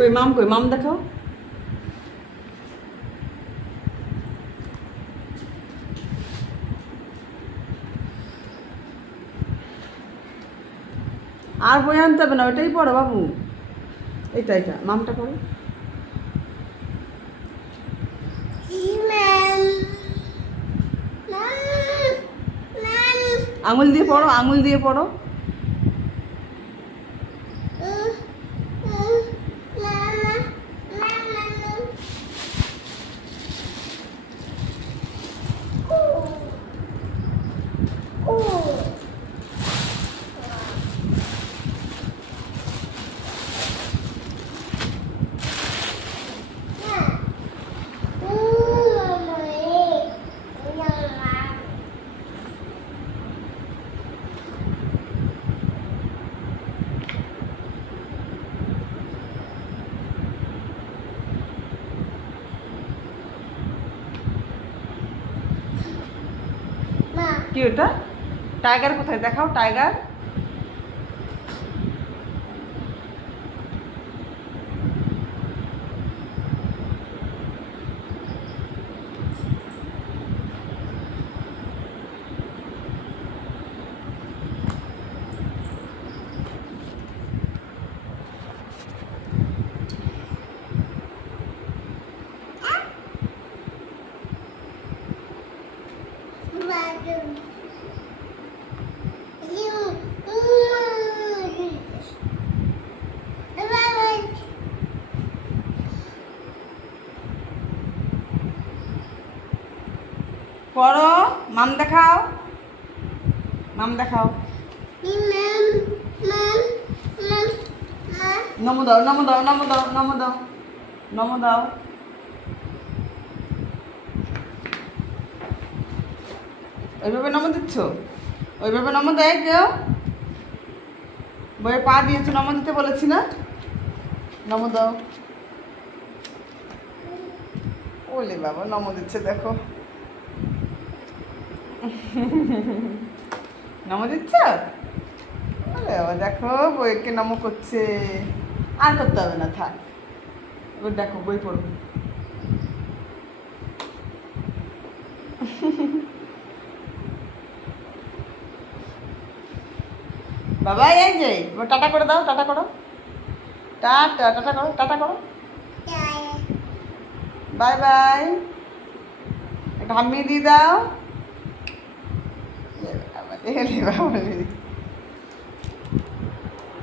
কই মাম দেখাও। আর বই আনতে হবে না, ওইটাই পড়ো বাবু। এটা মামটা পড়ো। আঙুল দিয়ে পড়ো, আঙুল দিয়ে পড়ো। কি ওটা? টাইগার কোথায় দেখাও, টাইগার। পড়ো, মাম দেখাও, মাম দেখাও। নমো দাও, নমো দাও, নমো দাও, নমো দাও, নমো দাও। ওইভাবে নমো দিচ্ছ? ওইভাবে নমো দেয় কেউ? বইয়ে পা দিয়েছো, নমো দিতে বলেছি না? নমো দাও। ওলে বাবা, নমো দিচ্ছে দেখো। নমো দিচ্ছ? ওলে বাবা, দেখো বইকে নমো করছে। আর করতে হবে না, থাক। এবার দেখো বই পড়ো। বাবা এই যে টাটা করে দাও, টাটা করো, টাটা, টাটা করো, টাটা করো, বাই বাই। একটা হাম্মি দিয়ে দাও। বাবা